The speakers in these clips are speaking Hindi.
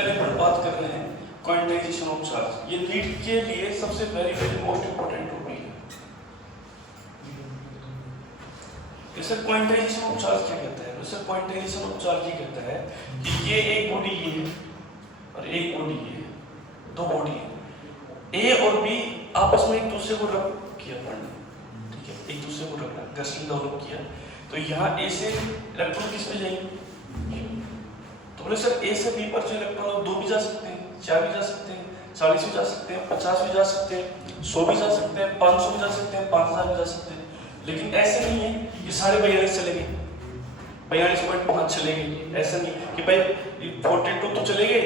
पहले हम बात कर रहे हैं क्वांटाइजेशन ऑफ चार्ज। ये नीट के लिए सबसे very very most important topic है। सर क्वांटाइजेशन ऑफ चार्ज क्या कहता है? सर क्वांटाइजेशन ऑफ चार्ज ये कहता है कि ये एक बॉडी ये है और एक बॉडी ये है, दो बॉडी है, ए और बी आपस में एक दूसरे को रब किया पढ़ना, ठीक है, एक दूसरे को रखना, घर्षण डेवलप किया। तो यहाँ ए से इलेक्ट्रॉन किस पे जाएंगे? तो बोले सर ए से बी पर जो इलेक्ट्रॉन दो भी जा सकते हैं, चार भी जा सकते हैं, 40 भी जा सकते हैं, 50 भी जा सकते हैं, 100 भी जा सकते हैं, 500 भी जा सकते हैं, 5000 भी जा सकते हैं। लेकिन ऐसे नहीं है कि साढ़े 42 चले गए, 42.5 चले गए। ऐसा नहीं कि भाई 42 तो चले गए,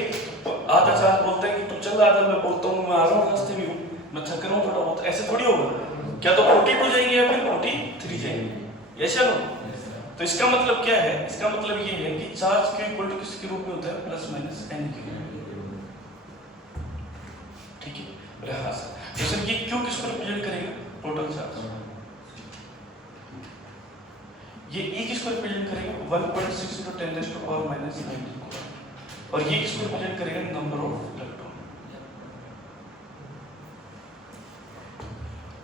आधा चार्ज बोलते हैं कि तू चल, आधा मैं बोलता हूँ मैं आ रहा हूँ, रास्ते में हूँ, मैं थक रहा हूँ थोड़ा बहुत। ऐसे थोड़ी होगा, क्या तो 42 जाएंगे या फिर 43 जाएंगे, ऐसा ना। तो इसका मतलब क्या है? इसका मतलब ये है कि चार्ज के इक्वल टू किसके रूप में होता है? प्लस माइनस एन के, ठीक है। हाँ सर, तो सर ये क्यों किसको रिप्रेजेंट करेगा? Total charge. ये E किसको रिप्रेजेंट करेगा? 1.6 × 10⁻⁻⁹ और ये किसको रिप्रेजेंट करेगा? Number of electron.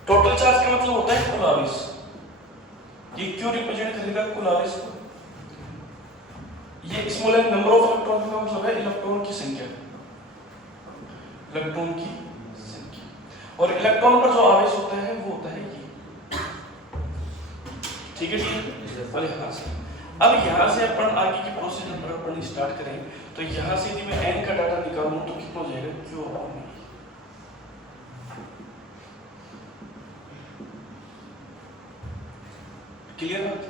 Total charge का मतलब होता है कुल आवेश। ये क्यों रिप्रेजेंट करेगा कुल आवेश को? ये small n number of electron का मतलब है इलेक्ट्रॉन की संख्या, इलेक्ट्रॉन की संख्या। और इलेक्ट्रॉन पर जो आवेश होता है वो होता है ये, ठीक है जी। और यहाँ से अब यहाँ से अपन आगे की प्रोसीजर अपन स्टार्ट करें। तो यहाँ से यदि मैं n का डाटा निकालूं तो कितना हो जाएगा? Q upon E। क्लियर बात?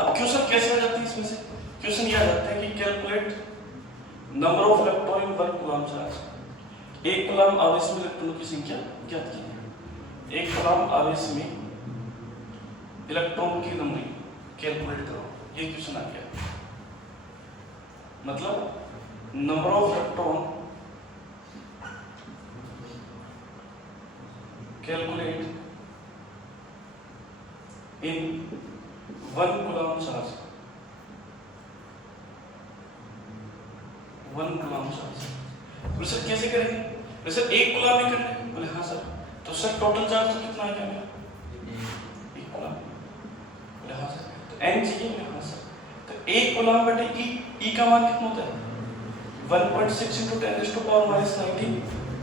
अब क्वेश्चन कैसे आ जाती है इसमें से? क्वेश्चन ये आ जाता है कि calculate number of electron in 1 coulomb charge. 1 coulomb आवेश में इलेक्ट्रॉनों की संख्या ज्ञात कीजिए। 1 कूलम्ब आवेश में इलेक्ट्रॉन की नंबरिंग कैलकुलेट करो। ये क्वेश्चन आ गया। मतलब number of electron calculate in 1 coulomb charge, 1 coulomb charge. तो सर कैसे करेंगे? सर 1 कूलम्ब ही करना है। बोले हाँ सर, तो सर टोटल चार्ज तो कितना आ गया? 1 कूलम्ब। बोले हाँ सर, तो n चाहिए। हाँ सर, तो 1 कूलम्ब बटे E का मान कितना होता है? 1.6 × 10⁻⁻⁹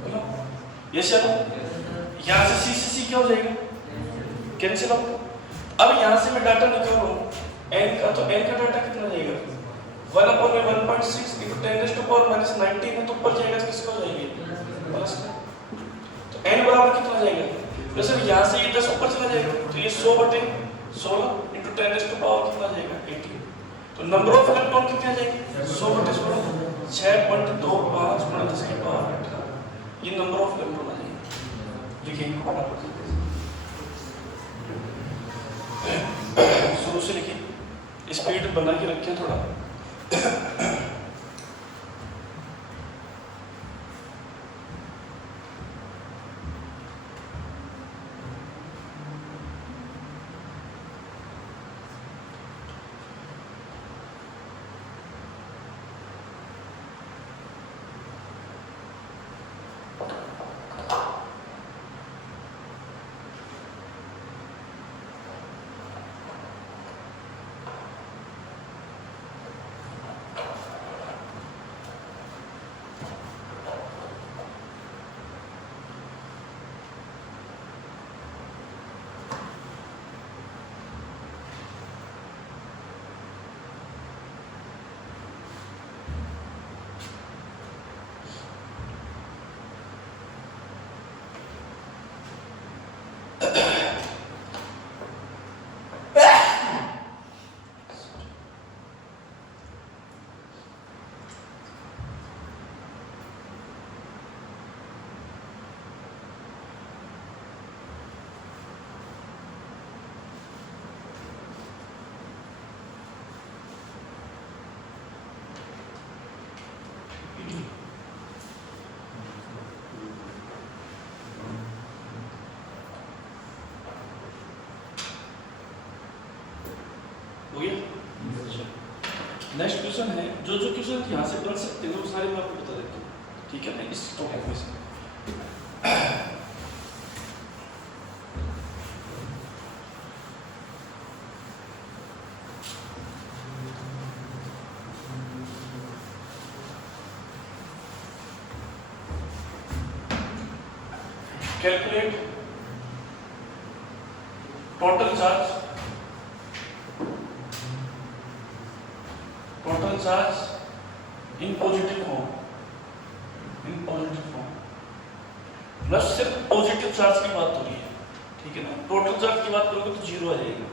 कूलम्ब। ये सर यहाँ से C से C क्या हो जाएगा? Cancel out. अब यहाँ से मैं डाटा निकाल रहा हूँ n का, तो n का डाटा कितना जाएगा? 1/1.6 × 10⁻⁻⁹ है, तो ऊपर जाएगा किसको जाएगी? प्लस में। तो n बराबर कितना जाएगा? तो सर यहाँ से ये 10 ऊपर चला जाएगा, तो ये 100/16 × 10⁻⁻ कितना जाएगा? 80। तो नंबर ऑफ इलेक्ट्रॉन कितने आ जाएंगे? 100/16 6.25 × 10⁻⁸ ये नंबर ऑफ इलेक्ट्रॉन आ जाएंगे। लिखेंगे शुरू से लिखिए, स्पीड बना के रखें थोड़ा। नेक्स्ट क्वेश्चन है, जो जो क्वेश्चन यहाँ से बन सकते हैं वो सारे मैं आपको बता देता हूँ, ठीक है ना, इस टॉपिक में से। Calculate total charge in positive form, plus सिर्फ पॉजिटिव चार्ज की बात हो रही है, ठीक है ना, टोटल चार्ज की बात करोगे तो जीरो आ जाएगा,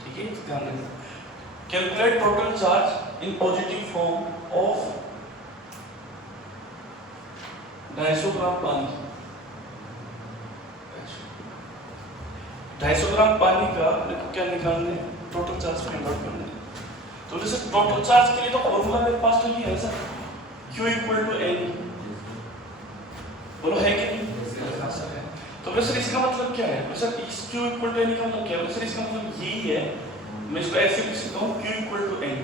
ठीक है, ध्यान रखना। Calculate total charge in positive form of 250 ग्राम पानी, 250 ग्राम पानी का मेरे को क्या निकालना है, टोटल चार्ज फाइंड आउट करना है। तो जैसे टोटल चार्ज के लिए तो फॉर्मूला मेरे पास तो ये है sir, Q equal to N, बोलो है कि नहीं? हाँ सर है। तो वैसे इसका मतलब क्या है, वैसे इस Q इक्वल टू N का मतलब क्या है, वैसे इसका मतलब यही है, मैं इसको ऐसे लिख सकता हूँ Q इक्वल टू N।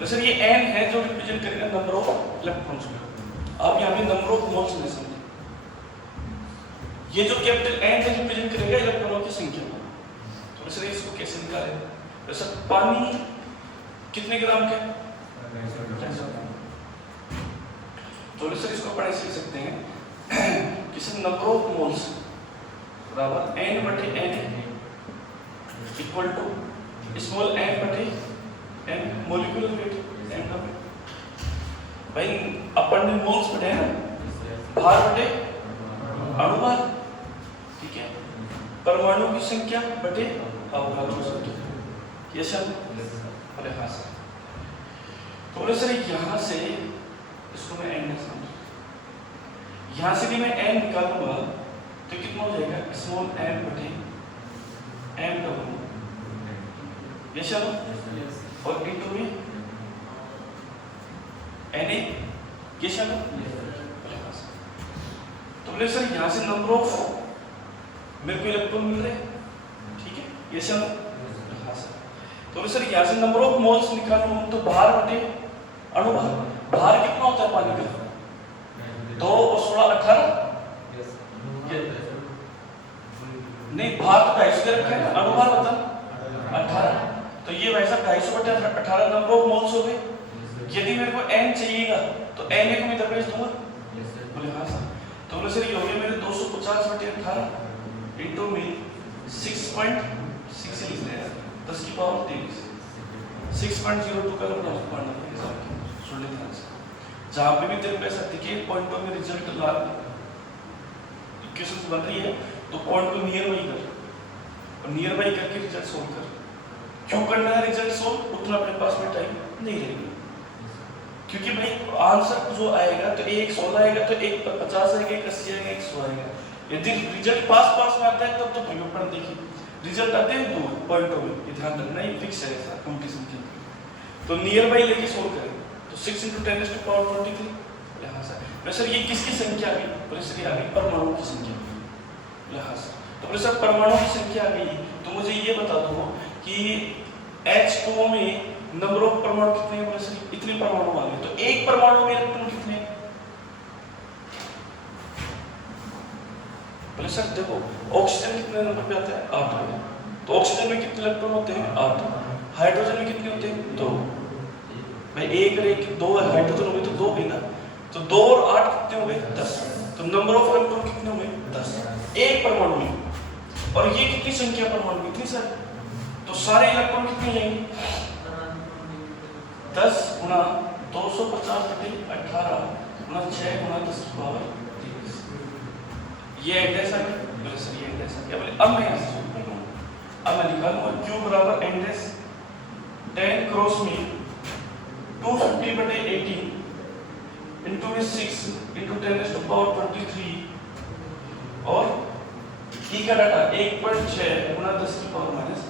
वैसे ये N है जो रिप्रेजेंट करेगा नंबर ऑफ इलेक्ट्रॉन्स को, आप यहाँ पे नंबर ऑफ मोल्स नहीं समझे, ये जो कैपिटल N है रिप्रेजेंट करेगा इलेक्ट्रॉनों की संख्या को। तो वैसे इसको कैसे निकालें, वैसे पानी कितने ग्राम के, 250 ग्राम, तो वैसे इसको पढ़े सीख सकते हैं किसी नंबर ऑफ मोल्स बराबर N बटे N equal to small n बटे n मोलिकुलर वेट, n का वेट, भाई अपन ने मोल्स बटे ना, भार बटे अणुभार, ठीक है, परमाणु की संख्या बटे अवगाड्रो संख्या, ये सब अरे हाँ सर। तो बोले सर यहाँ से इसको मैं n समझ, यहाँ से भी मैं n निकालूंगा तो कितना हो जाएगा, स्मॉल n बटे m डब्ल्यू, ये सब और इनटू में na, ये सब। तो बोले सर यहाँ से नंबर ऑफ मेरे को इलेक्ट्रॉन मिल रहे, ठीक है, ये सब। तो सर यहाँ से नंबर ऑफ मोल्स निकालूं तो भार बटे अणुभार, भार कितना होता है पानी का, 2 और 16 18, नहीं भार तो 250 दे रखा है, अणुभार बता 18, तो ये वैसा 250 बटे 18 नंबर ऑफ मोल्स हो गए। यदि मेरे को n चाहिएगा तो n को मैं दबेज दूंगा, बोले हाँ सर। तो बोले सर ये हो गया मेरे 250 बटे 18 इंटू में 6.6 लिख रहे हैं, 10 की पावर 23, 6.02 का अगर आप पढ़ना है सुन लेते हैं, जहाँ पे भी तेरे को ऐसा दिखे पॉइंट पर में रिजल्ट ला इक्वेशन बन रही है तो पॉइंट को नियर बाई कर, और नियर बाई करके रिजल्ट सोल्व कर। क्यों करना है रिजल्ट सोल्व, उतना अपने पास में टाइम नहीं रहेगा, क्योंकि भाई आंसर जो आएगा तो एक 16 आएगा, तो एक 50 आएगा, एक 80 आएगा, एक 100 आएगा। यदि रिजल्ट पास में आता है तब तो विज्ञापन देखिए, रिजल्ट आते हैं 2 पॉइंटों में, ये ध्यान रखना, ये फिक्स है ऐसा कंपटीशन के लिए। तो नियर बाई लेके सोल्व करें तो 6 × 10⁻23, यहाँ से बोले सर ये किसकी संख्या आ गई, बोले सर ये आ गई परमाणु की संख्या, यहाँ से। तो बोले सर परमाणु की संख्या आ गई तो मुझे ये बता दो कि H2O में नंबर ऑफ परमाणु कितने हैं, बोले सर इतने परमाणु आ गए, तो एक परमाणु में इलेक्ट्रॉन कितने हैं, बोले सर देखो ऑक्सीजन कितने नंबर पे आता है, 8 है, तो ऑक्सीजन में कितने इलेक्ट्रॉन होते हैं, 8, हाइड्रोजन में कितने होते हैं, 2, भाई 1 और 1 2 हाइड्रोजन हो गए तो 2 भी ना, तो 2 और 8 कितने हो गए, 10, तो नंबर ऑफ इलेक्ट्रॉन कितने हो गए, 10 एक परमाणु में। और ये कितनी संख्या परमाणु कितनी सर, तो सारे इलेक्ट्रॉन कितने जाएंगे, 10 गुना 250 बटे 18 गुना 6 गुना 10 की पावर 23, ये एड्रेस आ गया, बोले सर ये एड्रेस आ गया। बोले अब मैं यहाँ से सोल्व कर लूँगा, अब मैं निकालूंगा Q बराबर एड्रेस 10 क्रॉस में 250 बटे 18 इंटू 6 इंटू 10⁻23 और E का डाटा 1.6 गुना 10 की पावर माइनस,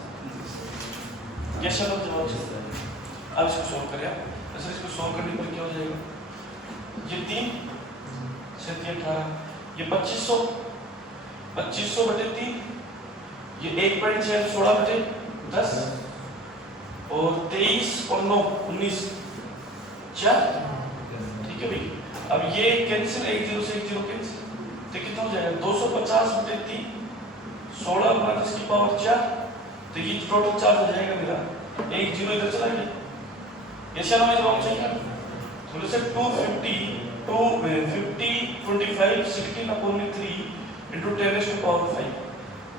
ये सब जवाब चलता है। अब इसको सॉल्व करें आप, ऐसे इसको सॉल्व करने पर क्या हो जाएगा, ये 3 से 18, ये 2500 बटे 3, ये 1.6 16 बटे 10 और 23 और 9 19 4, ठीक है भाई। अब ये कैंसिल, 1 0 से 1 0 कैंसिल, तो कितना हो जाएगा 250 बटे 3, 16 गुणा 10 की पावर 4, तो ये टोटल चार्ज हो जाएगा मेरा 1 0 इधर चला गया। ये चलो मैं जवाब चाहिए थोड़े से 250 25 16 अपॉन में 3 इंटू 10 टू पावर 5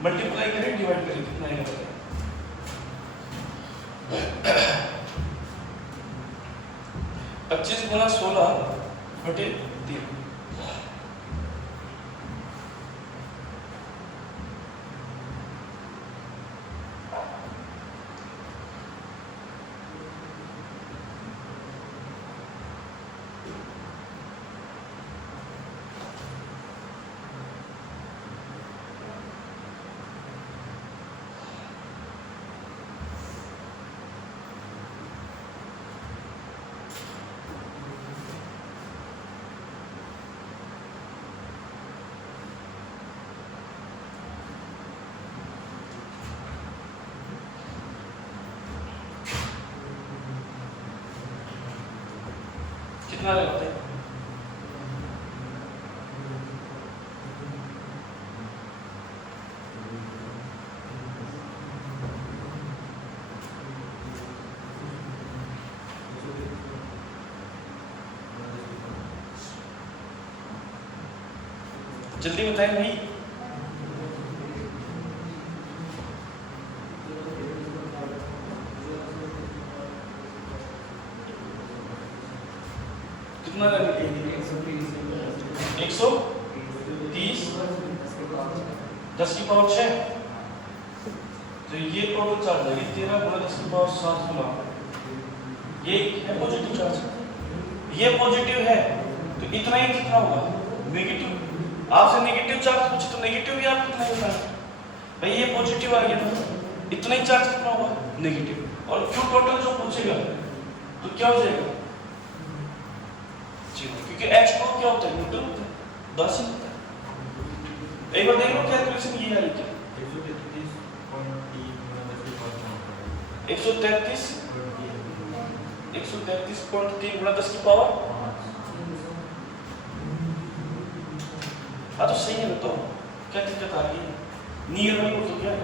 मल्टीप्लाई करें डिवाइड करें कितना आएगा बताइए। 25 गुना 16 बटे 3, कितना लगता है? जल्दी बताएं भाई। कितना लगेगा? 130 10 की पावर 6, तो ये टोटल चार्ज है 13 गुणा 10 की पावर 7 गुना, ये है पॉजिटिव चार्ज, ये पॉजिटिव है तो इतना ही कितना होगा नेगेटिव। आपसे नेगेटिव चार्ज पूछे तो नेगेटिव भी आप कितना ही बताएं भाई, ये पॉजिटिव आ गया इतना ही चार्ज कितना होगा नेगेटिव। और क्यों टोटल जो पूछेगा तो क्या हो जाएगा क्योंकि H2 क्या होता है न्यूट्रल होता है, उदासीन होता है। एक बार देख लो कैलकुलेशन ये है क्या 133.3 गुणा 10 की पावर, हाँ तो सही है ना, तो क्या दिक्कत आ रही है नियर बाई तो क्या है।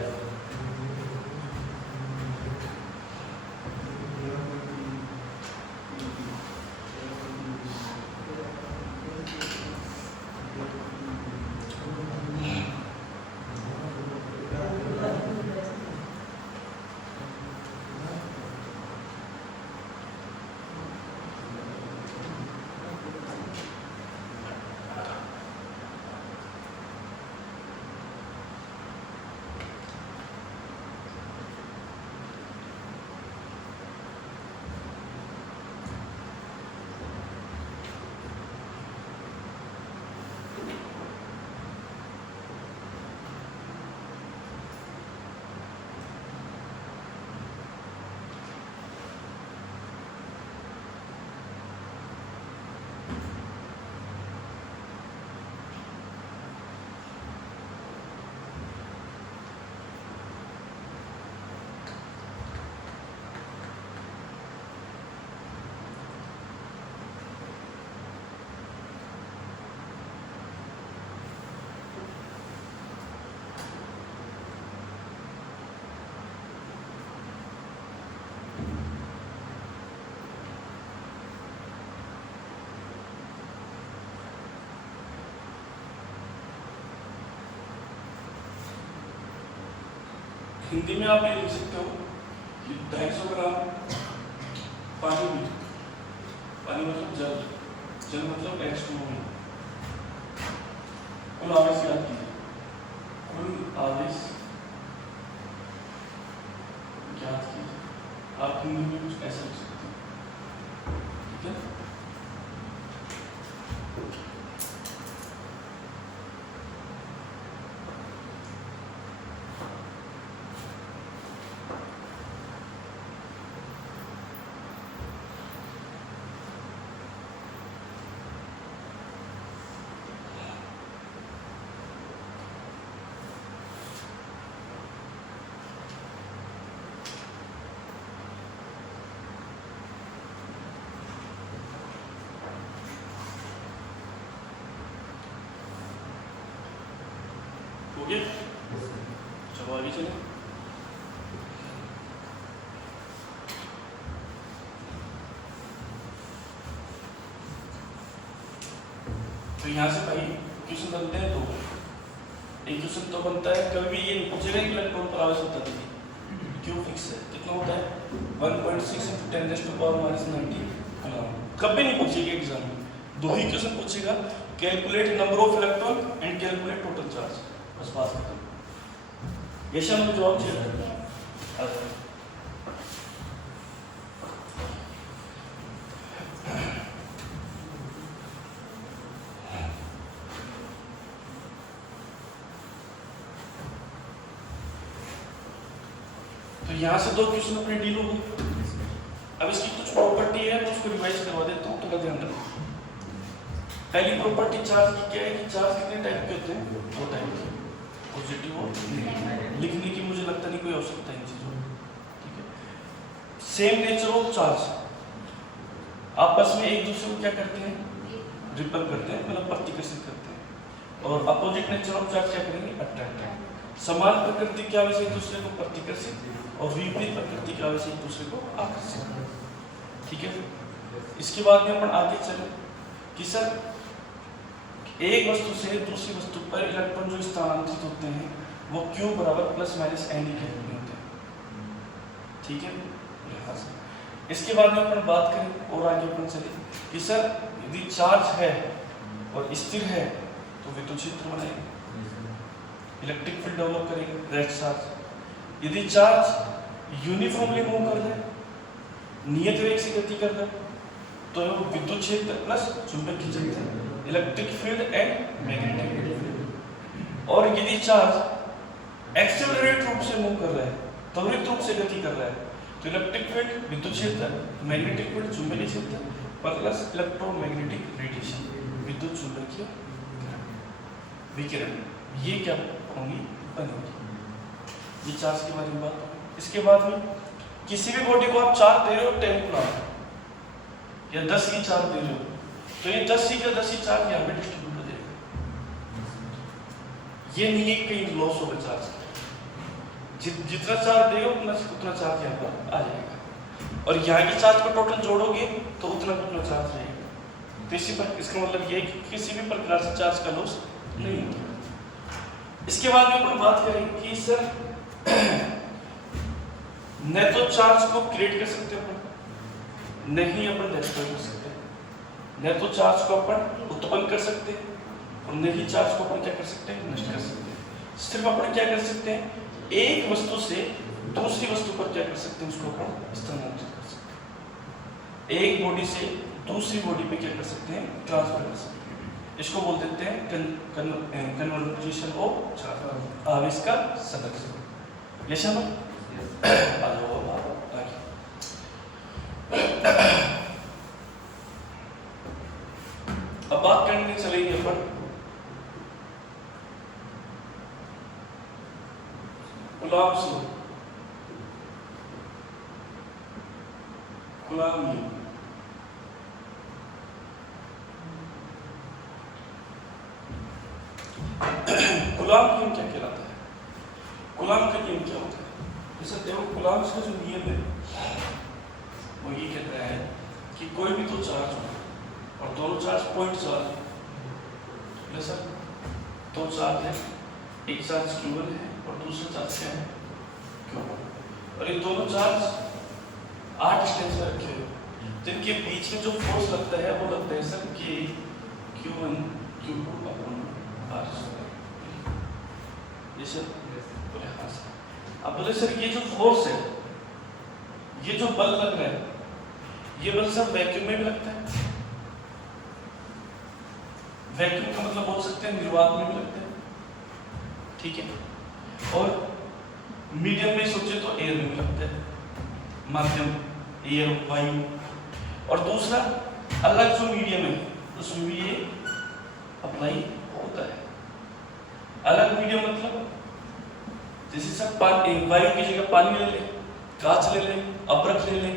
हिंदी में आप ये लिख सकते हो कि 250 ग्राम पानी में, पानी मतलब जल, जल मतलब H2O में, कुल आवेश याद कीजिए, कुल आवेश याद कीजिए। आप हिंदी में कुछ ऐसा लिख सकते हो, ठीक है। हो गया? चलो आगे चले। तो यहाँ से भाई क्वेश्चन बनते हैं दो। एक क्वेश्चन तो बनता है कभी भी ये पूछेगा कि इलेक्ट्रॉन पर आवेश होता है, क्यों फिक्स है, कितना होता है 1.6 × 10⁻⁻90 कूलम। कभी नहीं पूछेगा एग्जाम में, दो ही क्वेश्चन पूछेगा, calculate number of electron and calculate total charge, बस बात खत्म। ये सब जवाब चाहिए। तो यहाँ से दो क्वेश्चन अपने डील हो गए। अब इसकी कुछ प्रॉपर्टी है तो उसको रिवाइज करवा देता हूँ, थोड़ा ध्यान रखो। पहली प्रॉपर्टी चार्ज की क्या है कि चार्ज कितने टाइप के होते हैं? दो टाइप के, पॉजिटिव और नेगेटिव। लिखने की मुझे लगता नहीं कोई आवश्यकता है इन चीजों, ठीक है। सेम नेचर ऑफ चार्ज, आपस में एक दूसरे को क्या करते हैं? रिपेल करते हैं, मतलब प्रतिकर्षित करते हैं। और अपोजिट नेचर ऑफ चार्ज क्या करेंगे? अट्रैक्ट। समान प्रकृति की वजह से एक दूसरे को प्रतिकर्षित और विपरीत प्रकृति की वजह से एक दूसरे को आकर्षित, ठीक है। इसके बाद में अपन आगे चले कि सर एक वस्तु से दूसरी वस्तु पर इलेक्ट्रॉन जो स्थानांतरित होते हैं वो Q बराबर +- n के होते हैं, ठीक है। इसके बाद में अपन बात करें और आगे अपन चले कि सर यदि चार्ज है और स्थिर है तो विद्युत क्षेत्र बनाएंगे, इलेक्ट्रिक फील्ड डेवलप करेंगे, रेस्ट चार्ज। यदि चार्ज यूनिफॉर्मली मूव कर रहा है, नियत वेग से गति कर रहा है, तो विद्युत क्षेत्र प्लस चुंबकीय क्षेत्र, electric field and magnetic field. और यदि चार्ज एक्सेलरेट रूप से मूव कर रहा है, त्वरित रूप से गति कर रहा है, तो इलेक्ट्रिक फील्ड विद्युत क्षेत्र, मैग्नेटिक फील्ड चुंबकीय क्षेत्र प्लस इलेक्ट्रोमैग्नेटिक रेडिएशन, विद्युत चुंबकीय विकिरण, ये क्या होंगी? बनेगी। ये चार्ज के बारे में बात। इसके बाद में किसी भी बॉडी को आप चार्ज दे रहे हो 10 कूलम या 10 ही चार्ज दे रहे हो, तो ये 10 ही का 10 ही चार्ज यहाँ पे डिस्ट्रीब्यूट हो जाएगा। ये नहीं है कहीं लॉस होगा चार्ज, जितना चार्ज देगा उतना चार्ज यहाँ पर आ जाएगा। और यहाँ के चार्ज को टोटल जोड़ोगे तो उतना चार्ज रहेगा। तो इसी पर इसका मतलब ये कि किसी भी प्रकार से चार्ज का लॉस नहीं होता। इसके बाद में अपन बात करेंगे कि सर न तो चार्ज को क्रिएट कर सकते अपन, नहीं अपन डिस्ट्रॉय कर सकते। न तो चार्ज को अपन उत्पन्न कर सकते और नहीं चार्ज को अपन क्या कर सकते हैं? नष्ट कर सकते हैं। सिर्फ अपन क्या कर सकते हैं? एक वस्तु से दूसरी वस्तु पर क्या कर सकते हैं? उसको अपन स्थानांतरित कर सकते हैं। एक बॉडी से दूसरी बॉडी पे क्या कर सकते हैं? ट्रांसफर कर सकते हैं। इसको बोल देते हैं कन्वर्जेशन ऑफ चार्ज, आवेश का संरक्षण। ये समझ आ जाओ आगे। अब बात करने चलेंगे अपन Coulomb's law. Coulomb law Coulomb नियम क्या कहलाता है? कूलॉम का नियम क्या होता है? जैसे देखो कूलॉम का जो नियम है वो ये कहता है कि कोई भी तो चार्ज हो और दोनों चार्ज पॉइंट चार्ज है। सर दो चार्ज है, एक चार्ज Q1 है और दूसरा चार्ज क्या है? Q1। और ये दोनों चार्ज r डिस्टेंस पर रखे हुए, जिनके बीच में जो फोर्स लगता है वो लगता है सर कि Q1 Q2 अपॉन r। अब बोले सर ये जो फोर्स है, ये जो बल लग रहा है, ये बल सर वैक्यूम में भी लगता है। वैक्यूम का मतलब बोल सकते हैं निर्वात में भी लगता है, ठीक है। और मीडियम में सोचे तो एयर में भी लगता है, माध्यम एयर वायु। और दूसरा अलग जो मीडियम है उसमें भी ये अप्लाई होता है। अलग मीडियम मतलब जैसे सब वायु की जगह पानी ले ले, कांच ले ले, अब्रक ले ले,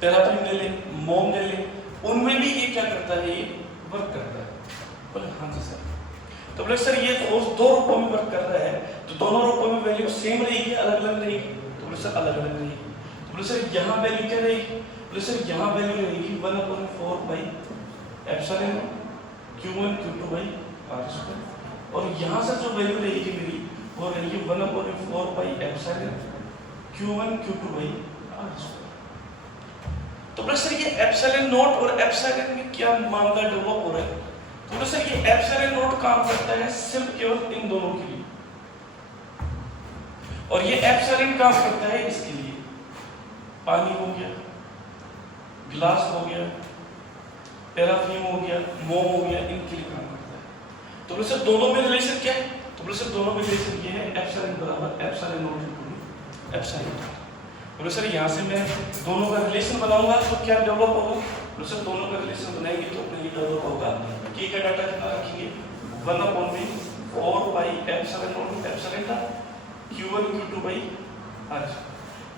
पैराफिन ले ले, मोम ले ले, उनमें भी ये क्या करता है? ये वर्क करता है। बोले हाँ जी सर। तो बोले सर ये फोर्स दो रूपों में वर्क कर रहा है, तो दोनों रूपों में वैल्यू सेम रहेगी, अलग अलग रहेगी? तो बोले सर अलग अलग रहेगी। तो बोले सर यहाँ वैल्यू क्या रहेगी? बोले सर यहाँ वैल्यू रहेगी 1/4 by epsilon Q1 Q2 by R square, और यहाँ से जो वैल्यू रहेगी मेरी वो रहेगी 1/4 by epsilon Q1 Q2 by R square. तो बोले सर ये एप्सिलॉन नॉट और एप्सिलॉन में क्या मामला डेवलप हो रहा है? तो बोले सर ये एप्सिलॉन नॉट काम करता है सिर्फ केवल इन दोनों के लिए, और ये एप्सिलॉन काम करता है इसके लिए, पानी हो गया, ग्लास हो गया, पैराफिन हो गया, मोम हो गया, इनके लिए काम करता है। तो बोले सर दोनों में रिलेशन क्या है? तो बोले सर दोनों में रिलेशन ये है एप्सिलॉन बराबर एप्सिलॉन नॉट इनटू एप्सिलॉन। बोले सर यहाँ से मैं दोनों का रिलेशन बनाऊंगा तो क्या डेवलप होगा? बोले सर दोनों का रिलेशन बनाएंगे तो अपने ये डेवलप होगा कि का डाटा कितना रखेंगे 1/4 बाई एप्सिलॉन नॉट एप्सिलॉन था Q1 Q2 by R।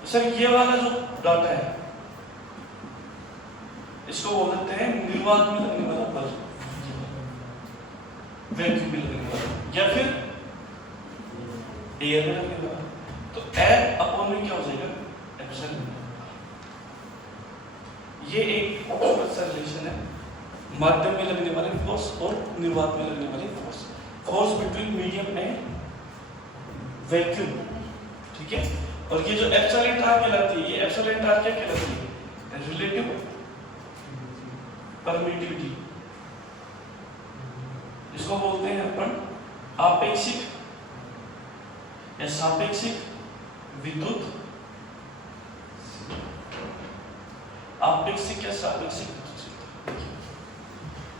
Sir ये वाला जो डाटा है इसको बोल देते हैं निर्वात में लगने वाला बल, वैक्यूम में लगने वाला, या फिर एयर में लगने वाला। तो F अपॉन में क्या हो जाएगा? एप्सिलॉन। ये एक खूबसूरत सा रिलेशन है माध्यम में लगने वाले फोर्स और निर्वात में लगने वाले force, force between medium and vacuum, ठीक है। और ये जो एप्सिलॉन टार कहलाती है, ये एप्सिलॉन टार क्या कहलाती है? Relative permittivity. इसको बोलते हैं अपन आपेक्षिक या सापेक्षिक विद्युत, आपेक्षिक या सापेक्षिक विद्युत।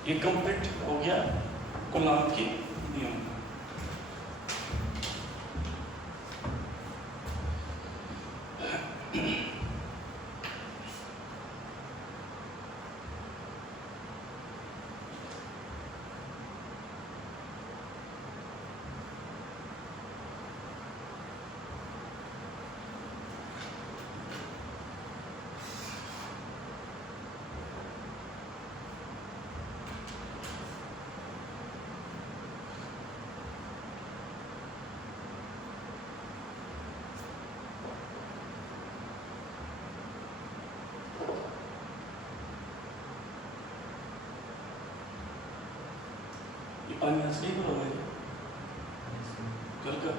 ये कंप्लीट हो गया कूलॉम के नियम। पानी हंस नहीं भरोगे कल का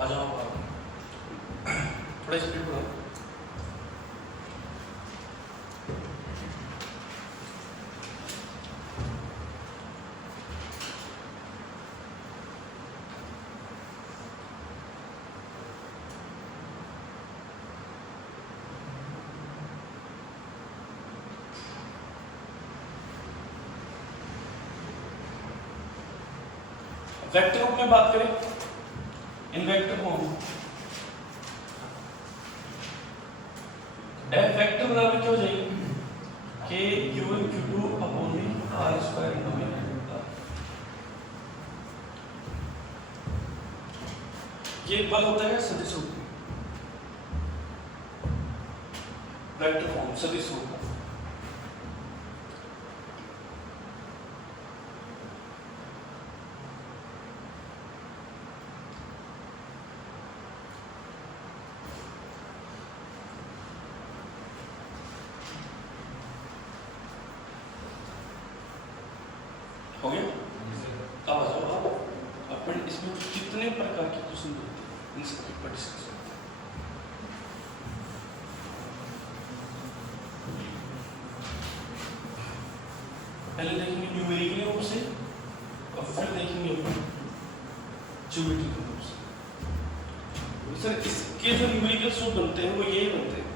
आ जाओ थोड़ा स्पीड बढ़ाओ। वेक्टर रूप में बात करें, इन वेक्टर फॉर्म एफ वेक्टर बराबर क्या हो जाएगी? के Q1 Q2 upon R square into में। ये बल होता है सदिश रूप में, वेक्टर फॉर्म सदिश रूप। हो गया? अब आ जाओ आप अपन इसमें कितने प्रकार के क्वेश्चन होते हैं इन सबके ऊपर डिस्कस करते हैं। पहले देखेंगे न्यूमेरिकल रूप से और फिर देखेंगे ज्योमेट्रिकल रूप से। सर इसके जो न्यूमेरिकल सूत्र बनते हैं वो यही बनते हैं।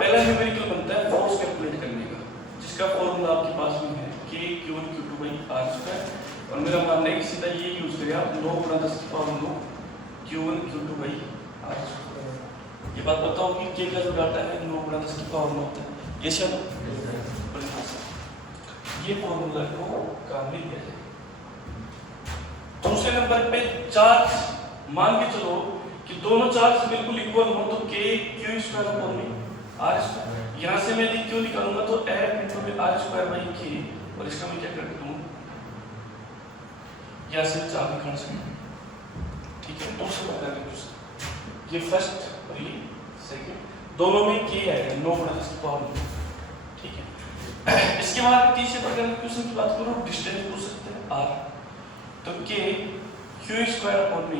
पहला न्यूमेरिकल बनता है फोर्स कैलकुलेट करने का, जिसका फॉर्मूला आपके पास में है K(Q1 Q2/r²। और मेरा मानना है कि सीधा ये यूज करें आप 9×10⁻⁹ Q1 Q2/r²। ये बात बताओ कि K का जो डाटा है 9×10⁻⁹ होता है, ये चलो ये फॉर्मूला को काम में लिया जाए। दूसरे नंबर पे चार्ज मान के चलो कि दोनों चार्ज बिल्कुल इक्वल हो तो K(Q²/r²। यहाँ से मैं क्यों निकालूंगा तो F(r²/K) और इसका मैं क्या कर दूँ यहाँ से चार्ज निकाल सकते। ठीक है, दूसरा प्रकार ये फर्स्ट और ये सेकंड दोनों में K आएगा 9×10⁻⁹। ठीक है, इसके बाद तीसरे प्रकार के क्वेश्चन की बात करो, डिस्टेंस पूछ सकते हैं r, तो K(Q²/V)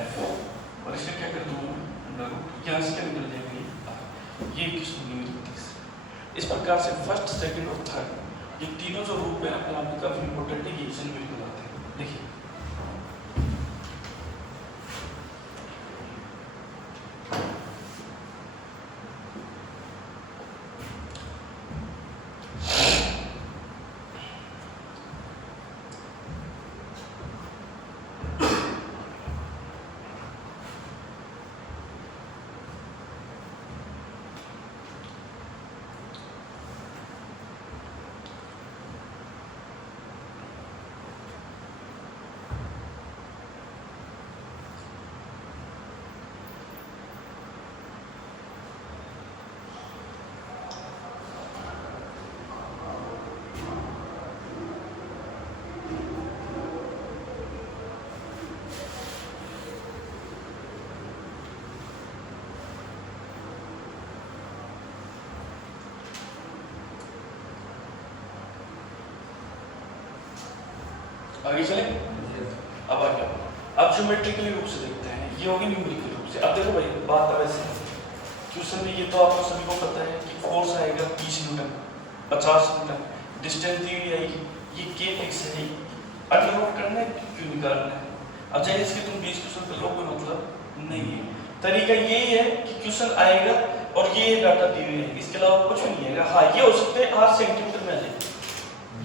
F और इसका क्या कर दूंगा यहाँ से क्या निकल जाएगा ये क्वेश्चन नंबर 30। इस प्रकार से फर्स्ट सेकंड और थर्ड ये तीनों जो रूप है अपने आप में काफी इंपॉर्टेंट है, ये क्वेश्चन बिल्कुल आते हैं। देखिए आगे चले। अब आगे अब ज्योमेट्रिकली रूप से देखते हैं, ये होगी न्यूमेरिकल रूप से। अब देखो भाई बात अब ऐसे क्वेश्चन में ये तो आपको सभी को पता है कि फोर्स आएगा 20 न्यूटन 50 न्यूटन, डिस्टेंस दी हुई आएगी, ये K फिक्स है, अगर नोट करना है क्यों निकालना है। अब चाहे इसके तुम 20 क्वेश्चन कर लो कोई मतलब नहीं है, तरीका यही है कि क्वेश्चन आएगा और ये डाटा दी हुई है, इसके अलावा कुछ भी नहीं है। हाँ ये हो सकता है r सेंटीमीटर में आ जाए,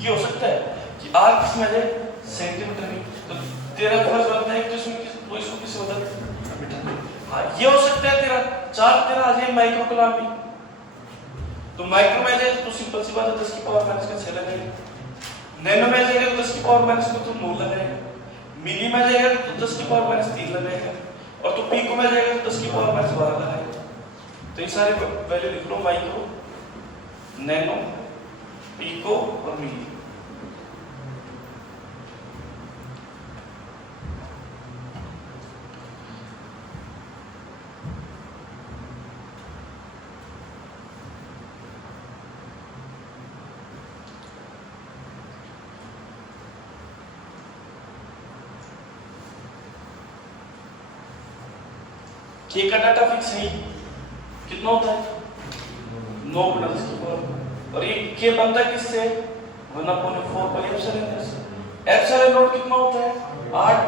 ये हो सकता है कि r किस में आ जाए सेंटीमीटर में, तो तेरा फर्ज बनता है कि इसमें इसको किस बदल मीटर। हाँ ये हो सकता है तेरा चार्ज तेरा आ जाए माइक्रो कूलम में, तो माइक्रो में जाए तो सिंपल सी बात है 10⁻⁻⁶ लगाएगा, नैनो में जाएगा तो 10⁻⁻⁴ को तुम 9 लगाएगा, मिली में जाएगा तो 10⁻⁻³ लगाएगा, और तो पीको में जाएगा तो 10⁻⁻12 लगाएगा। तो ये सारे वैल्यू लिख लो, माइक्रो, नैनो, पीको और मिली। K का डाटा फिक्स है कितना होता है 9×10⁻⁴, और ये K बनता है किससे 1/4 एप्सिलॉन नॉट कितना होता है 8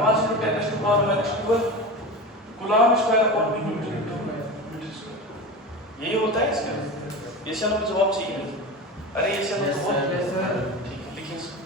5 × 10⁻⁻12 कूलम²/मीटर²। यही होता है इसका, ये चलो जवाब चाहिए। अरे ये चलो तो ठीक है, लिखिए इसको।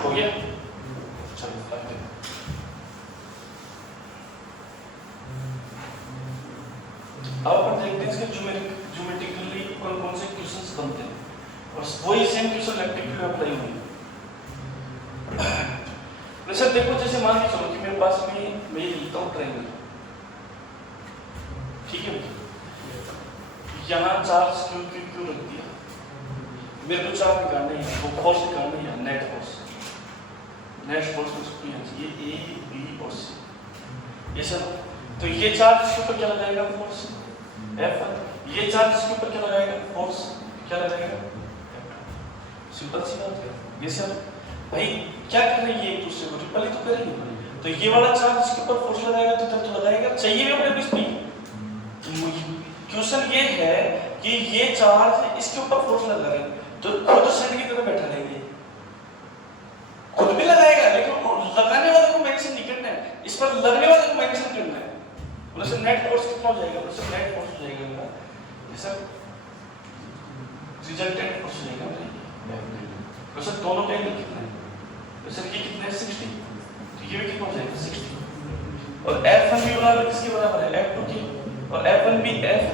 हो गया, चलो लगते हैं। अब अपन देखते हैं इसके ज्योमेट्रिकली कौन से क्वेश्चंस बनते हैं, और वही सेम क्वेश्चन इलेक्ट्रिकली अप्लाई होंगे। जैसे देखो, जैसे मान के चलो कि मेरे पास में मैं ये लिखता हूँ ट्रायंगल, ठीक है, यहाँ चार्ज क्यू रख दिया, मेरे को चार्ज निकालना ही है, वो फोर्स निकालना ही है, नेट फोर्स उसको यहाँ चाहिए ए बी और सी, ये सब। तो ये चार्ज इसके ऊपर क्या लगाएगा, फोर्स F1, ये चार्ज इसके ऊपर क्या लगाएगा, फोर्स क्या लगाएगा, सिंपल सी बात है। ये सब भाई क्या कर रही है, एक दूसरे को रिपल ही तो करेंगे। तो ये वाला चार्ज इसके ऊपर फोर्स लगाएगा तो इधर तो लगाएगा, चाहिए भी अपने बीच में। क्वेश्चन ये है कि ये चार्ज इसके ऊपर फोर्स लगा रहे हैं, तो खुद सेंड की तरह बैठा लेंगे, खुद भी लगाएगा, लेकिन लगाने वाले को मेंशन नहीं करना है, इस पर लगने वाले को मेंशन करना है। बोले सर नेट फोर्स कितना हो जाएगा, बोले सर नेट फोर्स हो जाएगा मेरा ये सर रिजल्टेंट फोर्स हो जाएगा मेरा, बोले सर दोनों का एंगल कितना है, बोले सर ये कितना है 60, तो ये भी कितना हो जाएगा 60, और F1 भी बराबर किसके बराबर है, F2 की, और F1 भी F,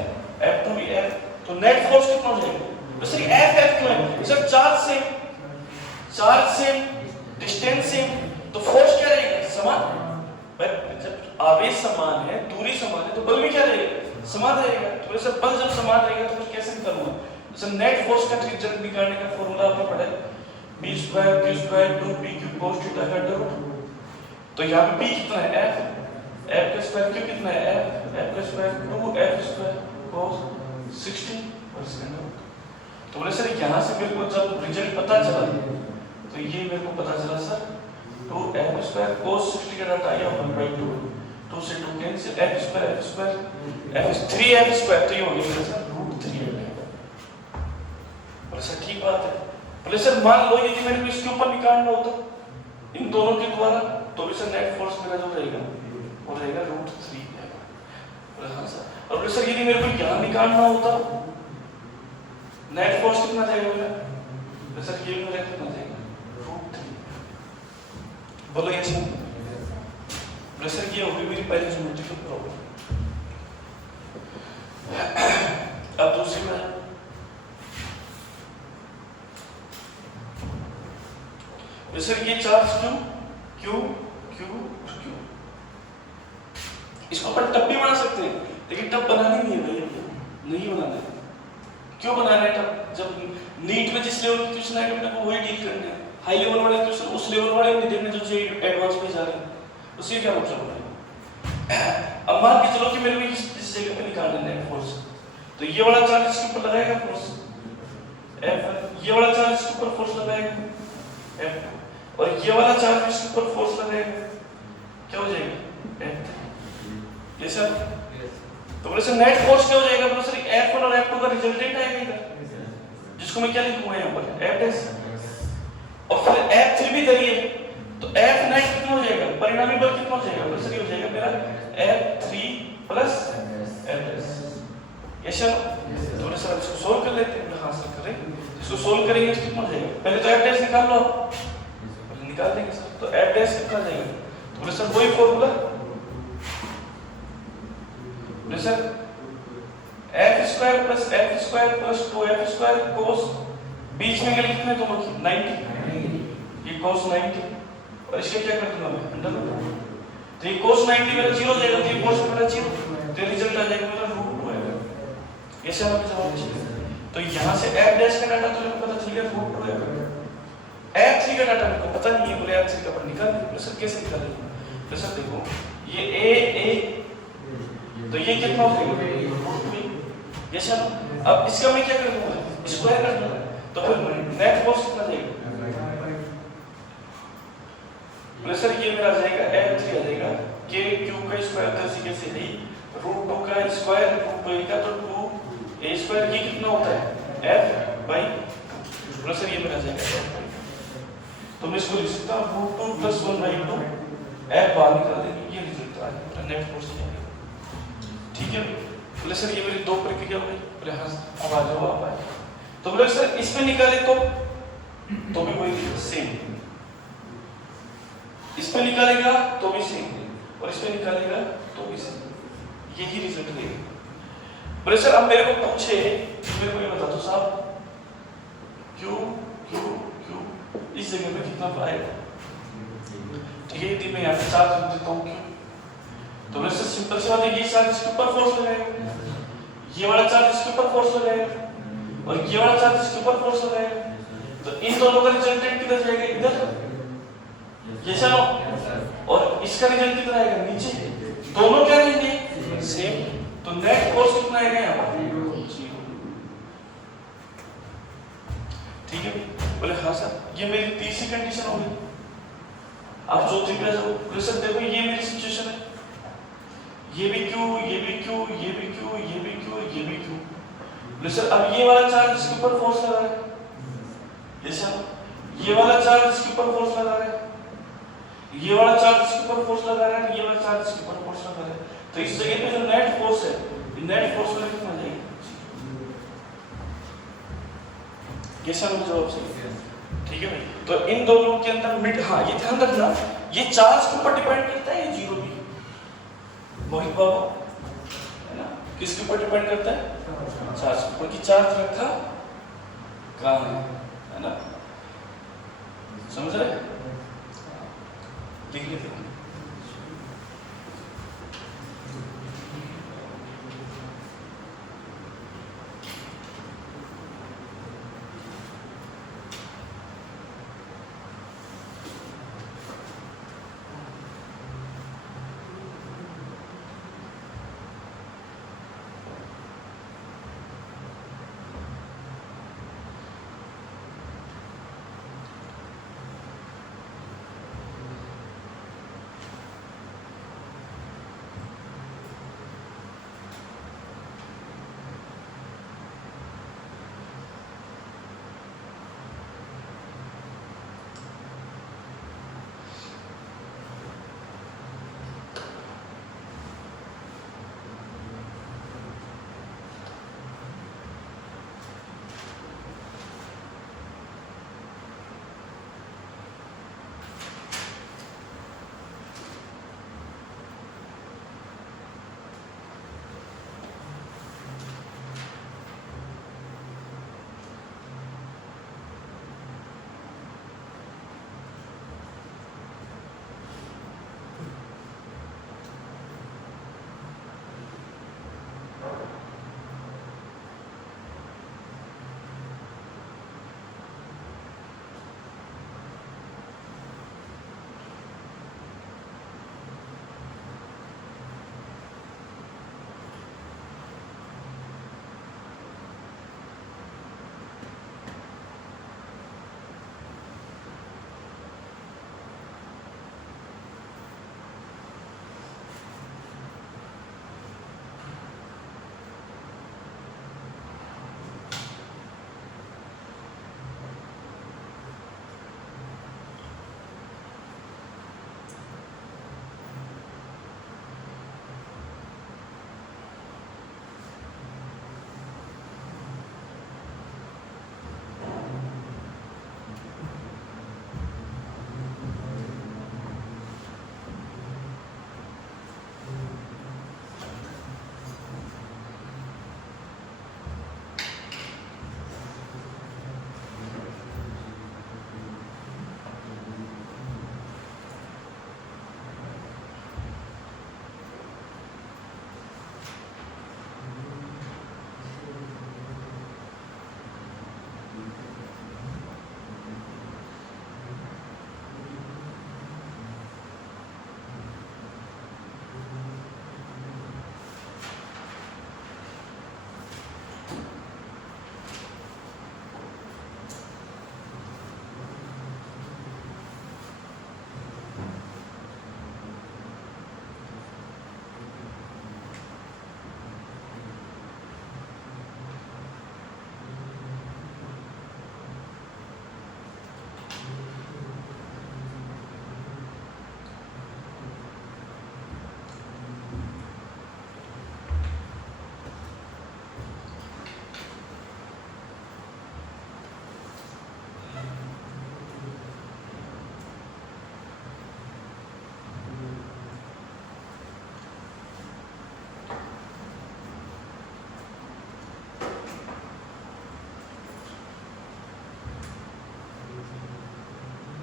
F2 भी F, तो नेट फोर्स कितना हो जाएगा, बोले सर F क्यों है, sir charge same distance same, तो फोर्स क्या रहेगा, समान। जब आवेश समान है, दूरी समान है, तो बल भी क्या रहेगा, समान रहेगा। तो वैसे बल जब समान रहेगा तो फिर कैसे निकालूंगा, जैसे नेट फोर्स का रिजल्ट निकालने का फॉर्मूला आपने पढ़ा है, b² q² 2p³ cos θ का रूट। तो यहाँ पे p कितना है, f का स्क्वायर, q कितना है, f का स्क्वायर 2f² cos 60 और इसका रूट। तो बोले सर यहाँ से मेरे को जब रिजल्ट पता चला, तो ये मेरे को पता चला सर 2f² cos 60 का डाटा आया 1/2, 2 से 2 कैंसिल, f² f 3f², तो ये हो गया सर √3 हो गया। बोले सर ठीक बात है। बोले सर मान लो यदि मेरे को इसके ऊपर निकालना होता इन दोनों के द्वारा, तो भी सर नेट फोर्स मेरा जो रहेगा वो रहेगा √3। बोले हाँ सर। और बोले सर यदि मेरे को यहाँ निकालना होता नेट फोर्स कितना जाएगा मेरा, बोले सर ये मेरा कितना जाएगा √3। बोलो ये सर, बोले सर ये होगी मेरी पहली ज्योमेट्रिकल प्रॉब्लम। अब दूसरी में सर ये चार्ज क्यों इसको अपन टब भी बना सकते हैं, लेकिन टब बनानी नहीं है भाई, नहीं बनाना है। क्यों बनाना है टब, जब नीट में जिस लेवल के क्वेश्चन आएंगे अपने को वही डील करने हैं, हाई लेवल वाले क्वेश्चन उस लेवल वाले नहीं देखने जो एडवांस पे जा रहे हैं, उससे क्या मतलब है। अब मान के चलो कि मेरे को इस जगह पे निकालना है फोर्स, तो ये वाला चार्ज इसके ऊपर लगाएगा फोर्स F, ये वाला चार्ज इसके ऊपर फोर्स लगाएगा F, और ये वाला चार्ज इसके ऊपर फोर्स लगाएगा, क्या हो जाएगा F। ये सर तो बोले सर नेट फोर्स क्या हो जाएगा, बोले सर F1 और F2 का रिजल्टेंट आएगा इधर, जिसको मैं क्या लिखूंगा यहाँ पर F', और फिर F3 भी धरिए, तो F9 कितना हो जाएगा, परिणामी बल कितना हो जाएगा, बोले सर ये हो जाएगा मेरा F3 + F'। ये सर तो बोले सर इसको सोल्व कर लेते हैं, हाँ सर करें, इसको सोल्व करेंगे तो कितना हो जाएगा, पहले तो F' निकाल लो, निकाल देंगे सर, तो F' कितना जाएगा, तो बोले सर वही फॉर्मूला, बोले sir f² + f² + 2f² cos, बीच में गल कितने दोनों की 90, ये cos 90, और इसके क्या कर दूंगा मैं अंडर रूट, तो ये cos 90 मेरा 0 हो जाएगा, तो ये cos मेरा 0, तो रिजल्ट आ जाएगा मेरा √2 आएगा। ये सब हमें जवाब चाहिए। तो यहाँ से f' का डाटा तो मेरे को पता चल गया √2 आएगा, F3 का डाटा मेरे को पता नहीं है, बोले F3 का पर निकाल दे, सर कैसे निकालेंगे, तो सर देखो ये a तो ये कितना हो जाएगा √2। ये सर अब इसका मैं क्या कर दूंगा, स्क्वायर कर दूंगा, तो फिर नेट फोर्स कितना जाएगा, बोले सर ये मेरा आ जाएगा F3 आ जाएगा k³ का स्क्वायर कैसे कैसे है √2 का स्क्वायर √2 का, तो 2a² ये कितना होता है F/, बोले सर ये मेरा आ जाएगा F। तो मैं इसको लिख सकता हूं √2 + 1/2 F बाहर निकाल देंगे, ये रिजल्ट आ जाएगा नेट फोर्स आ जाएगा। ठीक है बोले सर ये मेरी दो प्रक्रिया हो गई, बोले हाँ अब आ जाओ आप आए, तो बोले सर इसमें निकाले तो भी वही सेम, इसमें निकालेगा तो भी सेम, और इसमें निकालेगा तो भी सेम, यही रिजल्ट देगा। बोले सर अब मेरे को पूछे, मेरे को ये बता दो साहब क्यों इस जगह पे कितना आएगा, ठीक है यदि मैं यहाँ पे चार्ज रख देता हूँ क्यों, तो बोले सर सिंपल सी बात है, ये चार्ज इसके ऊपर फोर्स लगाएगा, ये वाला चार्ज इसके ऊपर फोर्स लगाएगा, और ये वाला चार्ज इसके ऊपर फोर्स लगाएगा, तो इन दोनों का रिजल्टेंट किधर जाएगा, इधर, ये चलो, और इसका रिजल्ट किधर आएगा, नीचे, दोनों क्या रहेंगे सेम, तो नेट फोर्स कितना आएगा यहाँ पर, ठीक है। बोले हाँ सर, ये मेरी तीसरी कंडीशन होगी। अब चौथी प्रेशर देखो, ये मेरी सिचुएशन है, ये भी क्यू, ये भी क्यू, ये भी क्यू, ये भी क्यू, ये भी क्यू। प्रेशर, अब ये वाला चार्ज इसके ऊपर फोर्स लगा रहा है, ये सर, ये वाला चार्ज इसके ऊपर फोर्स लगा रहा है, ये वाला चार्ज इसके ऊपर फोर्स लगा रहा है, ये वाला चार्ज इसके ऊपर फोर्स लगा रहा है, तो इस जगह पे जो नेट फोर्स है, नेट फोर्स में कितना जाएगा, ये सर जवाब सही है, ठीक है भाई। तो इन दोनों के अंदर मिड, हाँ ये ध्यान रखना, ये चार्ज के ऊपर डिपेंड करता है, ये जीरो भी, मोहित बाबू है ना, किसके ऊपर डिपेंड करता है, चार्ज के ऊपर, कि चार्ज रखा कहाँ है ना, समझ रहे, लिख लेते हैं।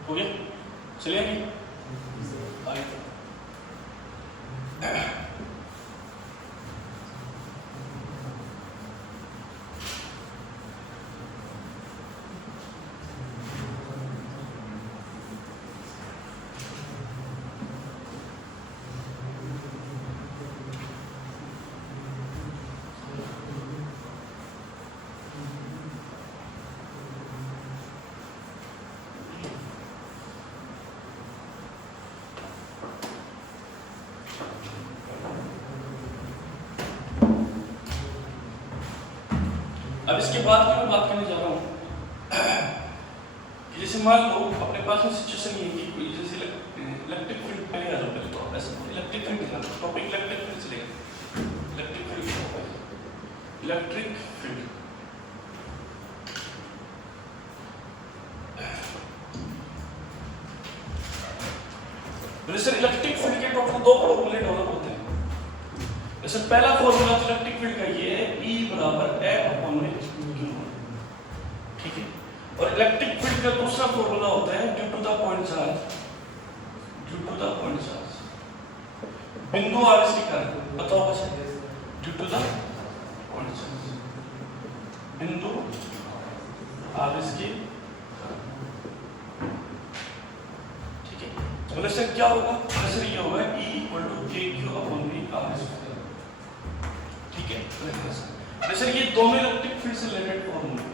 हो गया, चलिए आगे। अब इसके बाद की मैं बात करने जा रहा हूँ कि जैसे मान लो अपने पास में सिचुएशन ये है कि जैसे इलेक्ट्रिक फील्ड पे आ जाओ पहले, तो ऐसा इलेक्ट्रिक फील्ड है, टॉपिक इलेक्ट्रिक फील्ड चलेगा। इलेक्ट्रिक फील्ड, इलेक्ट्रिक फील्ड जैसे इलेक्ट्रिक फील्ड के टोटल दो फॉर्मूले डेवलप होते हैं। जैसे पहला फॉर्मूला तो इलेक्ट्रिक फील्ड का ये है, E बराबर F/Q, ठीक है। और इलेक्ट्रिक फील्ड का दूसरा फॉर्मूला होता है due to the point charge, due to the point charge, बिंदु आवेश के कारण। बताओ कैसे? Due to the point charge, बिंदु आवेश के, तो वैसे क्या होगा? वैसे ये होगा E = KQ/V, ठीक है। वैसे ये दोनों इलेक्ट्रिक फील्ड से रिलेटेड फॉर्मूले।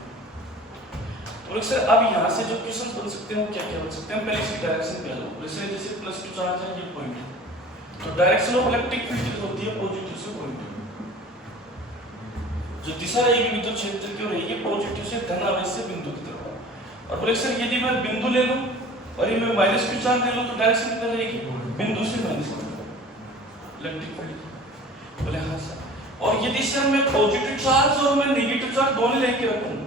और सर अब यहाँ से जो क्वेश्चन बन सकते हैं वो क्या क्या बन सकते हैं? पहले इसकी डायरेक्शन पे आ जाओ। जैसे +2 चार्ज है, ये पॉइंट है, तो डायरेक्शन ऑफ इलेक्ट्रिक फील्ड की होती है पॉजिटिव से पॉजिटिव। जो दिशा रहेगी विद्युत क्षेत्र की रहेगी पॉजिटिव से धन आवेश से बिंदु की तरफ। और बोले सर यदि मैं बिंदु ले लूं और ये मैं -q चार्ज ले लूं तो डायरेक्शन किधर रहेगी? बिंदु से -q, इलेक्ट्रिक फील्ड। बोले हाँ सर। और यदि सर मैं पॉजिटिव चार्ज और मैं नेगेटिव चार्ज दोनों लेके रखूं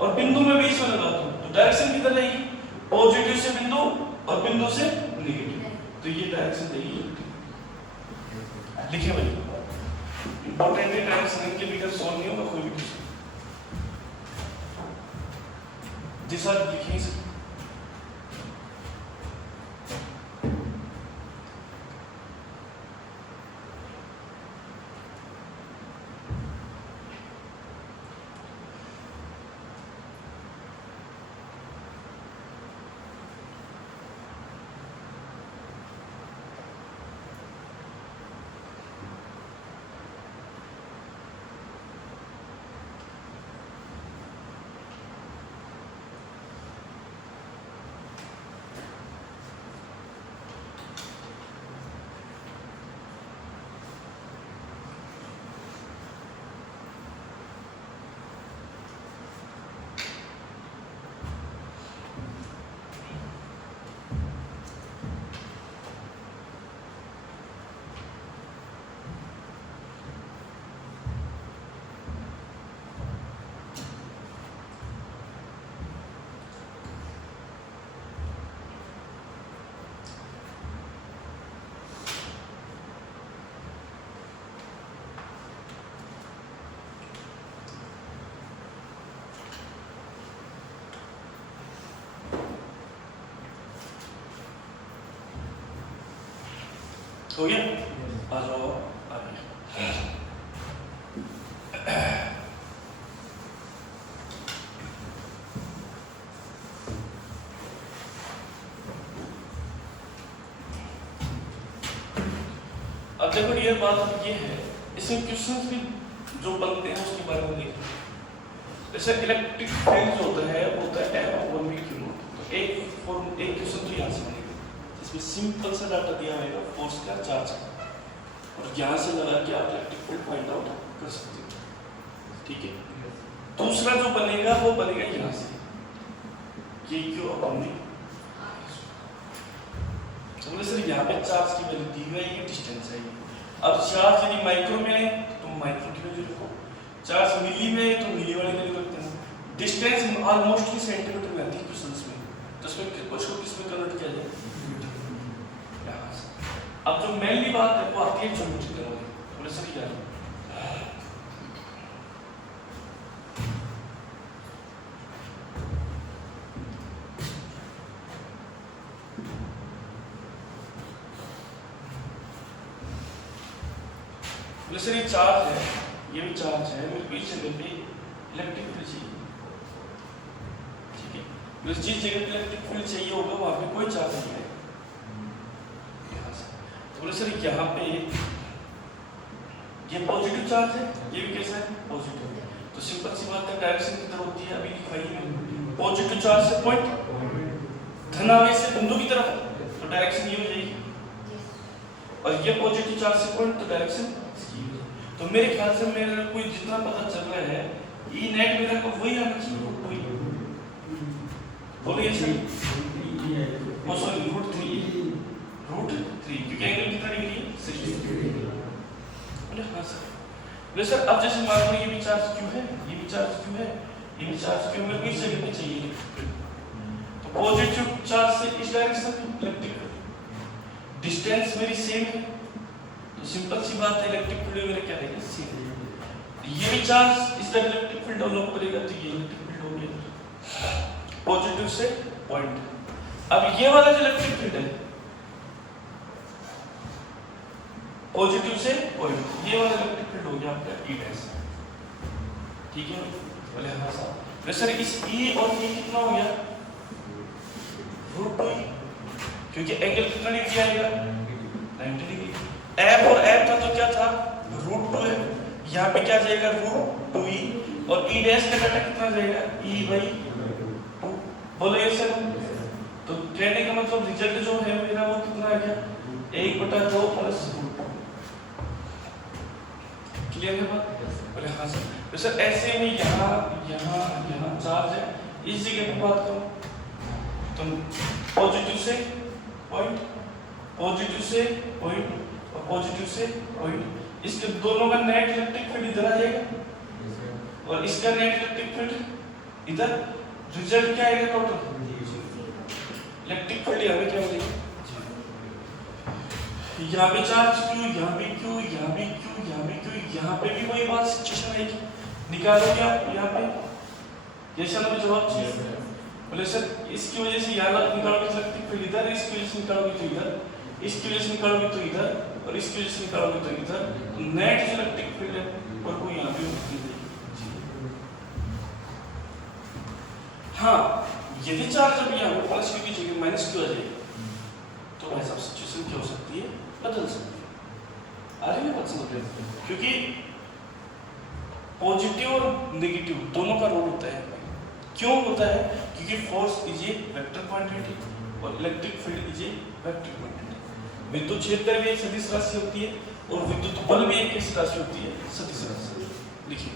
और बिंदु में बीच में लगा दूं तो डायरेक्शन किधर रहेगी? पॉजिटिव से बिंदु और बिंदु से नेगेटिव, तो ये डायरेक्शन रहेगी। लिखिए भाई, इंपॉर्टेंट है डायरेक्शन के बिना सॉल्व नहीं होगा कोई भी क्वेश्चन। दिशा लिखिए सर। हो गया? आ जाओ आगे। अब देखो ये बात ये है, इसमें क्वेश्चंस भी जो बनते हैं उसके बारे में देखो। जैसे इलेक्ट्रिक फील्ड जो होता है वो होता है F/V। एक क्वेश्चन तो यहाँ से बनेगा इसमें सिंपल सा डाटा दिया होगा फोर्स का, चार्ज का, और यहाँ से लगा के आप इलेक्ट्रिक फील्ड फाइंड आउट कर सकते हो, ठीक है। दूसरा जो बनेगा वो बनेगा यहाँ से KQ/V। तो सर यहाँ पे चार्ज की वैल्यू दी हुई है, ये डिस्टेंस है। अब चार्ज यदि माइक्रो में है तो माइक्रो की वैल्यू रखो, चार्ज मिली में है तो मिली वाली वैल्यू रखते हैं। डिस्टेंस ऑलमोस्ट सेंटीमीटर में आती है क्वेश्चंस में, तो इसमें उसको किसमें कन्वर्ट किया जाए? अब जो मेनली बात है वो आती है ज्योमेट्री करोगे। बोले सर क्या है? बोले सर ये चार्ज है, ये भी चार्ज है, मेरे को इस जगह पे इलेक्ट्रिक फील्ड चाहिए, ठीक है। जिस जगह पे इलेक्ट्रिक फील्ड चाहिए होगा वहां पे कोई चार्ज नहीं है। बोले सर यहाँ पे ये पॉजिटिव चार्ज है, ये भी कैसा है? पॉजिटिव। तो सिंपल सी बात है, डायरेक्शन किधर होती है? अभी लिखाई है, पॉजिटिव चार्ज से पॉइंट, धन आवेश से बिंदु की तरफ, तो डायरेक्शन ये हो जाएगी। और ये पॉजिटिव चार्ज से पॉइंट, तो डायरेक्शन इसकी हो जाएगी। तो मेरे ख्याल से मेरे को जितना पता चल रहा है ई नेट मेरा को वही आना चाहिए, वही बोलिए सर। ओ सॉरी √3 क्योंकि एंगल कितना डिग्री है 60। बोले हाँ सर। बोले सर अब जैसे मान लो ये भी चार्ज क्यों है, ये भी चार्ज क्यों है, ये भी चार्ज क्यों है, किस जगह पे चाहिए, तो पॉजिटिव चार्ज से इस डायरेक्शन में इलेक्ट्रिक डिस्टेंस मेरी सेम है, तो सिंपल सी बात है इलेक्ट्रिक फील्ड मेरा क्या रहेगा सेम। ये भी चार्ज इस तरह इलेक्ट्रिक फील्ड डेवलप करेगा, तो ये इलेक्ट्रिक फील्ड हो गया पॉजिटिव से पॉइंट। अब ये वाला जो इलेक्ट्रिक फील्ड है पॉजिटिव से पॉइंट, ये वाला इलेक्ट्रिक फील्ड हो गया आपका ई डैश, ठीक है। बोले हाँ साहब। सर इस ई और ई कितना हो गया √2, क्योंकि एंगल कितना डिग्री आएगा 90 डिग्री। एफ और एफ था तो क्या था √2 है, यहाँ पे क्या जाएगा √2e और ई डैश का डाटा कितना जाएगा e/2। बोलो ये सर। तो कहने का मतलब रिजल्ट जो है मेरा वो कितना आ गया 1/2 + √2। क्लियर है बात? बोले हाँ सर। तो सर ऐसे में यहाँ यहाँ यहाँ चार्ज है, इस जगह पे बात करो तो पॉजिटिव से पॉइंट, पॉजिटिव से पॉइंट और पॉजिटिव से पॉइंट, इसके दोनों का नेट इलेक्ट्रिक फील्ड इधर आ जाएगा और इसका नेट इलेक्ट्रिक फील्ड इधर। रिजल्ट क्या आएगा टोटल इलेक्ट्रिक फील्ड यहाँ पे क्या मिलेगा, यहाँ पे चार्ज क्यों, यहाँ पे क्यों, यहाँ पे क्यों, यहाँ पे क्यों, यहाँ पे भी वही बात सिचुएशन आएगी। निकालोगे आप यहाँ पे जैसे हमें जवाब चाहिए। बोले सर इसकी वजह से यहाँ निकालोगे इलेक्ट्रिक फील्ड इधर, इसकी वजह से निकालोगे तो इधर, इसकी वजह से निकालोगे तो इधर और इसकी वजह से निकालोगे तो इधर, तो नेट इलेक्ट्रिक फील्ड है और वो यहाँ पे होती है। हाँ यदि चार्ज अभी यहाँ पे प्लस क्यू की जगह माइनस क्यू आ जाएगी तो भाई साहब सिचुएशन क्या हो सकती है, बदल सकती है। आ रही है बात समझ रहे हैं? क्योंकि पॉजिटिव और नेगेटिव दोनों का रोल होता है। क्यों होता है? क्योंकि force is a vector quantity और electric field is a vector quantity. विद्युत क्षेत्र भी एक सदिश राशि होती है और विद्युत बल भी एक कैसी राशि होती है, सदिश राशि। लिखिए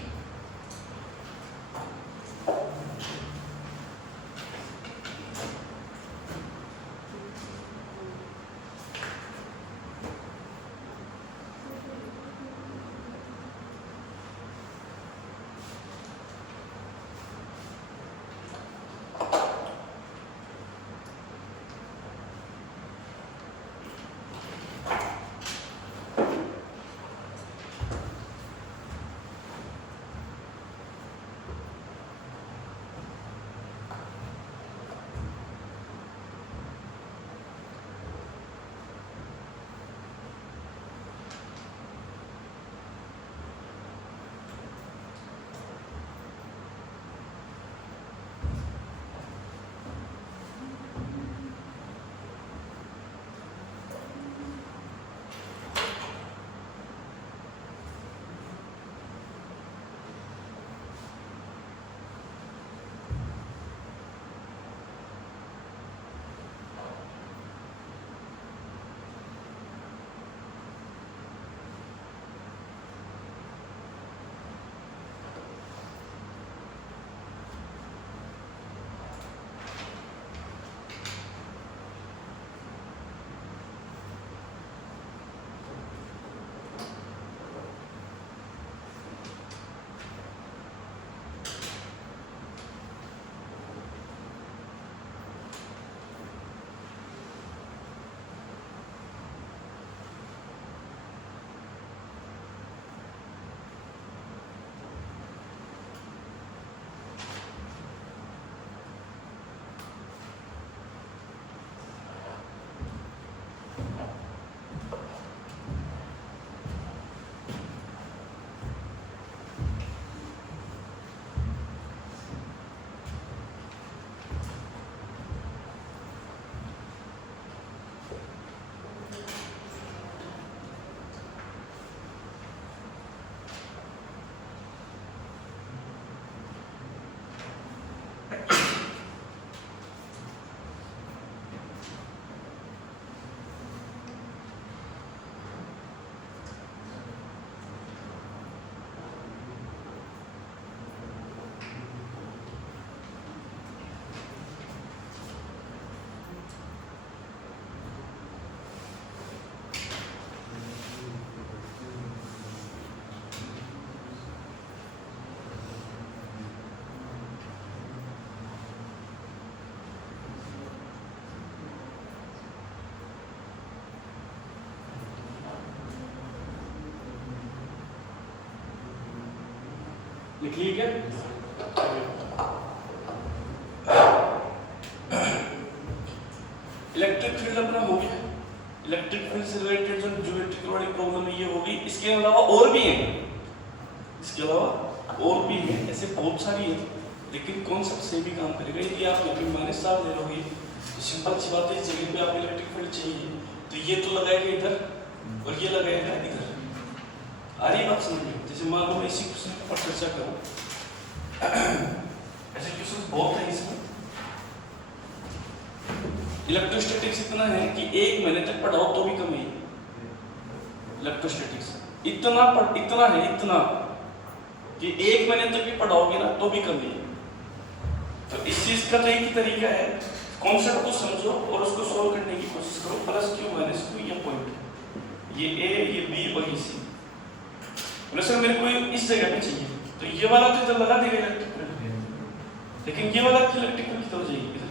ठीक है? इलेक्ट्रिक फील्ड अपना हो गया। इलेक्ट्रिक फील्ड से रिलेटेड जो ज्योमेट्रिक वाली प्रॉब्लम है ये होगी। इसके अलावा और भी है, इसके अलावा और भी है, ऐसे बहुत सारी है, लेकिन कॉन्सेप्ट से भी काम करेगा। यदि आप -7 ले लोगे तो सिंपल सी बात है, इस जगह पे आपको इलेक्ट्रिक फील्ड चाहिए तो ये तो लगाएगा इधर और ये लगाएगा इधर। आ रही बात समझ में? जैसे मान लो मैं इसी क्वेश्चन पर चर्चा करूं, ऐसे क्वेश्चन बहुत है इसमें। इलेक्ट्रोस्टैटिक्स इतना है कि 1 महीने तक पढ़ाओ तो भी कम है। इलेक्ट्रोस्टैटिक्स इतना है इतना कि 1 महीने तक भी पढ़ाओगे ना तो भी कम है। तो इस चीज का तो एक ही तरीका है, कॉन्सेप्ट को समझो और उसको सॉल्व करने की कोशिश करो। प्लस क्यू माइनस क्यू ये पॉइंट, ये ए ये बी और ये सी। बोले सर मेरे को इस जगह पे चाहिए तो ये वाला तो इधर लगा देगा इलेक्ट्रिक फील्ड, लेकिन ये वाला इलेक्ट्रिक फील्ड किधर जाएगी इधर?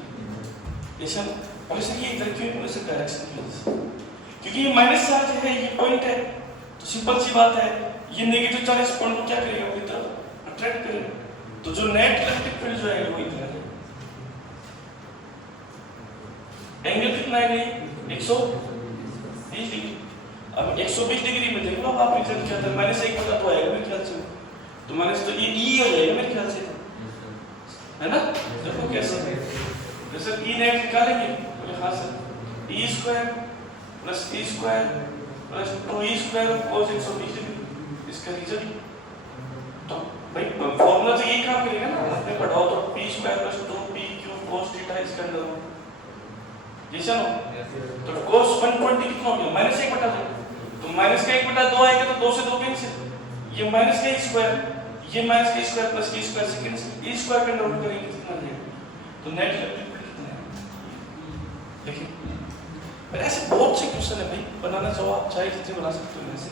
ऐसा बोले सर ये इधर क्यों? बोले सर डायरेक्शन की वजह से, क्योंकि ये माइनस चार्ज है, ये पॉइंट है। तो सिंपल सी बात है, ये नेगेटिव चार्ज इस पॉइंट को क्या करेगा? अपनी तरफ अट्रैक्ट करेगा। तो जो नेट इलेक्ट्रिक फील्ड जो है वो इधर है। एंगल कितना है? 120 डिग्री। अब 120 डिग्री में देख लो आप रिजल्ट क्या था, -1 बटा 2 आएगा मेरे ख्याल से। तो माइनस तो ये ई हो जाएगा मेरे ख्याल से, है ना? देखो कैसे है, जैसे ई नेट निकालेंगे। बोले हाँ sir, e² + e² + 2e² cos 120 degree इसका रिजल्ट। तो भाई फॉर्मूला तो यही काम करेगा ना, आपने पढ़ाओ तो p² + 2p³ cos θ इसका अंदर हो जैसा ना। तो cos 120 कितना हो गया? -1 बटा 2। तो माइनस का 1 बटा 2 आएगा तो 2 से 2 कैंसिल, ये माइनस का स्क्वायर, ये माइनस का स्क्वायर प्लस के स्क्वायर से कैंसिल, e² पे नोट करेंगे कितना मिलेगा? तो नेट इलेक्ट्रिक फील्ड कितना है? देखिए पर ऐसे बहुत से क्वेश्चन है भाई, बनाना चाहो आप चाहे जितने बना सकते हो ऐसे।